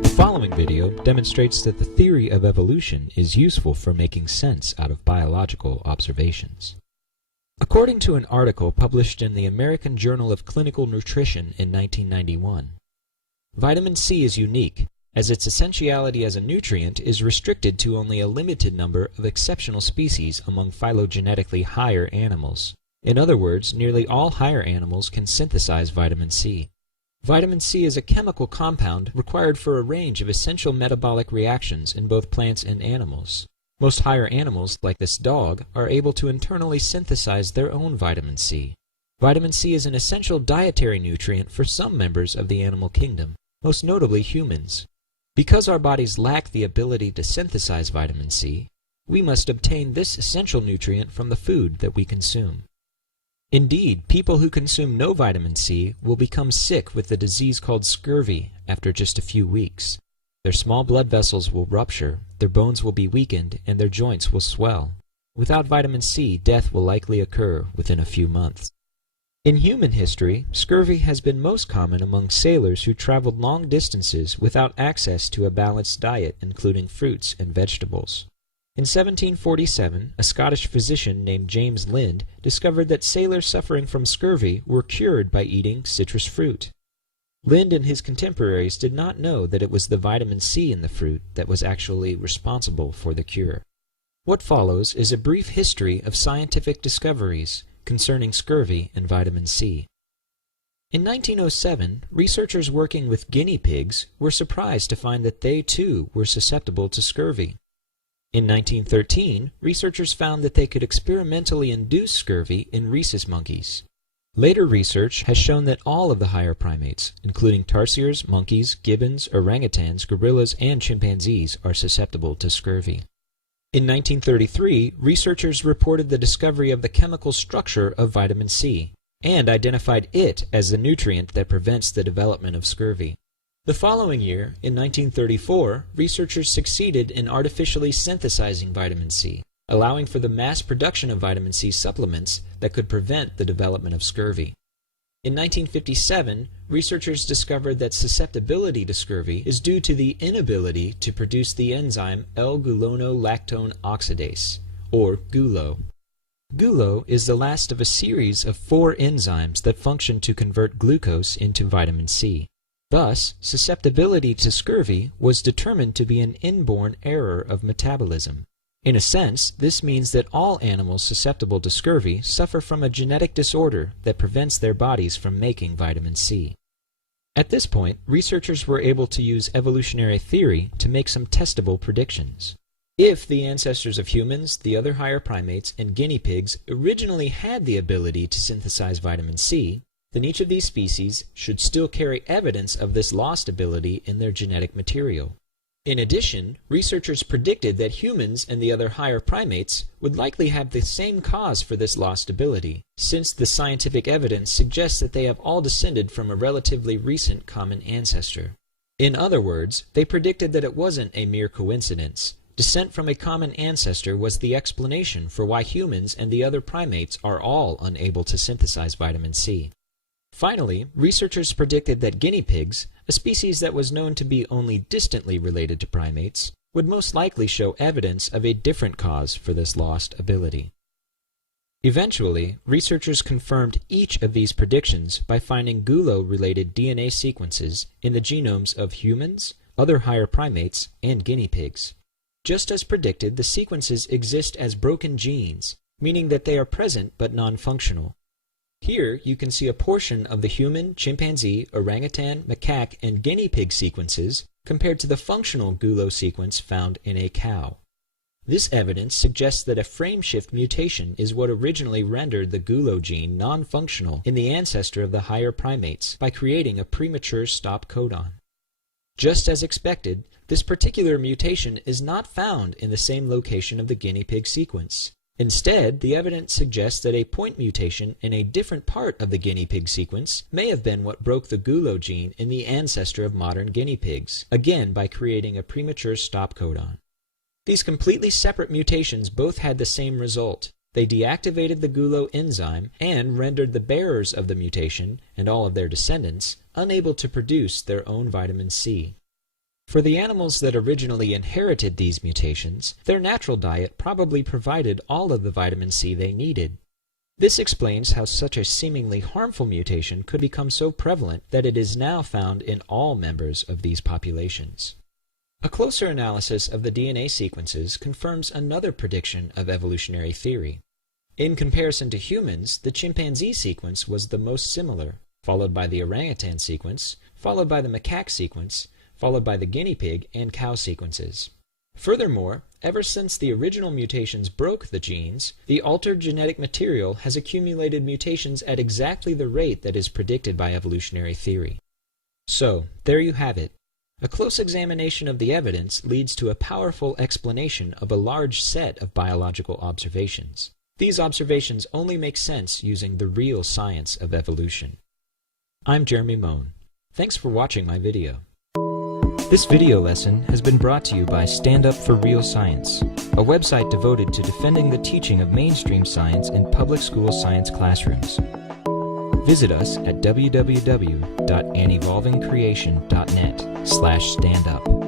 The following video demonstrates that the theory of evolution is useful for making sense out of biological observations. According to an article published in the American Journal of Clinical Nutrition in 1991, vitamin C is unique, as its essentiality as a nutrient is restricted to only a limited number of exceptional species among phylogenetically higher animals. In other words, nearly all higher animals can synthesize vitamin C. Vitamin C is a chemical compound required for a range of essential metabolic reactions in both plants and animals. Most higher animals, like this dog, are able to internally synthesize their own vitamin C. Vitamin C is an essential dietary nutrient for some members of the animal kingdom, most notably humans. Because our bodies lack the ability to synthesize vitamin C, we must obtain this essential nutrient from the food that we consume. Indeed, people who consume no vitamin C will become sick with the disease called scurvy after just a few weeks. Their small blood vessels will rupture, their bones will be weakened, and their joints will swell. Without vitamin C, death will likely occur within a few months. In human history, scurvy has been most common among sailors who traveled long distances without access to a balanced diet, including fruits and vegetables. In 1747, a Scottish physician named James Lind discovered that sailors suffering from scurvy were cured by eating citrus fruit. Lind and his contemporaries did not know that it was the vitamin C in the fruit that was actually responsible for the cure. What follows is a brief history of scientific discoveries concerning scurvy and vitamin C. In 1907, researchers working with guinea pigs were surprised to find that they too were susceptible to scurvy. In 1913, researchers found that they could experimentally induce scurvy in rhesus monkeys. Later research has shown that all of the higher primates, including tarsiers, monkeys, gibbons, orangutans, gorillas, and chimpanzees, are susceptible to scurvy. In 1933, researchers reported the discovery of the chemical structure of vitamin C, and identified it as the nutrient that prevents the development of scurvy. The following year, in 1934, researchers succeeded in artificially synthesizing vitamin C, allowing for the mass production of vitamin C supplements that could prevent the development of scurvy. In 1957, researchers discovered that susceptibility to scurvy is due to the inability to produce the enzyme L-gulonolactone oxidase, or GULO. GULO is the last of a series of 4 enzymes that function to convert glucose into vitamin C. Thus, susceptibility to scurvy was determined to be an inborn error of metabolism. In a sense, this means that all animals susceptible to scurvy suffer from a genetic disorder that prevents their bodies from making vitamin C. At this point, researchers were able to use evolutionary theory to make some testable predictions. If the ancestors of humans, the other higher primates, and guinea pigs originally had the ability to synthesize vitamin C, then each of these species should still carry evidence of this lost ability in their genetic material. In addition, researchers predicted that humans and the other higher primates would likely have the same cause for this lost ability, since the scientific evidence suggests that they have all descended from a relatively recent common ancestor. In other words, they predicted that it wasn't a mere coincidence. Descent from a common ancestor was the explanation for why humans and the other primates are all unable to synthesize vitamin C. Finally, researchers predicted that guinea pigs, a species that was known to be only distantly related to primates, would most likely show evidence of a different cause for this lost ability. Eventually, researchers confirmed each of these predictions by finding GULO-related DNA sequences in the genomes of humans, other higher primates, and guinea pigs. Just as predicted, the sequences exist as broken genes, meaning that they are present but non-functional. Here you can see a portion of the human, chimpanzee, orangutan, macaque, and guinea pig sequences compared to the functional GULO sequence found in a cow. This evidence suggests that a frameshift mutation is what originally rendered the GULO gene non-functional in the ancestor of the higher primates by creating a premature stop codon. Just as expected, this particular mutation is not found in the same location of the guinea pig sequence. Instead, the evidence suggests that a point mutation in a different part of the guinea pig sequence may have been what broke the GULO gene in the ancestor of modern guinea pigs, again by creating a premature stop codon. These completely separate mutations both had the same result. They deactivated the gulo enzyme and rendered the bearers of the mutation, and all of their descendants, unable to produce their own vitamin C. For the animals that originally inherited these mutations, their natural diet probably provided all of the vitamin C they needed. This explains how such a seemingly harmful mutation could become so prevalent that it is now found in all members of these populations. A closer analysis of the DNA sequences confirms another prediction of evolutionary theory. In comparison to humans, the chimpanzee sequence was the most similar, followed by the orangutan sequence, followed by the macaque sequence, followed by the guinea pig and cow sequences. Furthermore, ever since the original mutations broke the genes, the altered genetic material has accumulated mutations at exactly the rate that is predicted by evolutionary theory. So, there you have it. A close examination of the evidence leads to a powerful explanation of a large set of biological observations. These observations only make sense using the real science of evolution. I'm Jeremy Moan. Thanks for watching my video. This video lesson has been brought to you by Stand Up for Real Science, a website devoted to defending the teaching of mainstream science in public school science classrooms. Visit us at www.anevolvingcreation.net/standup.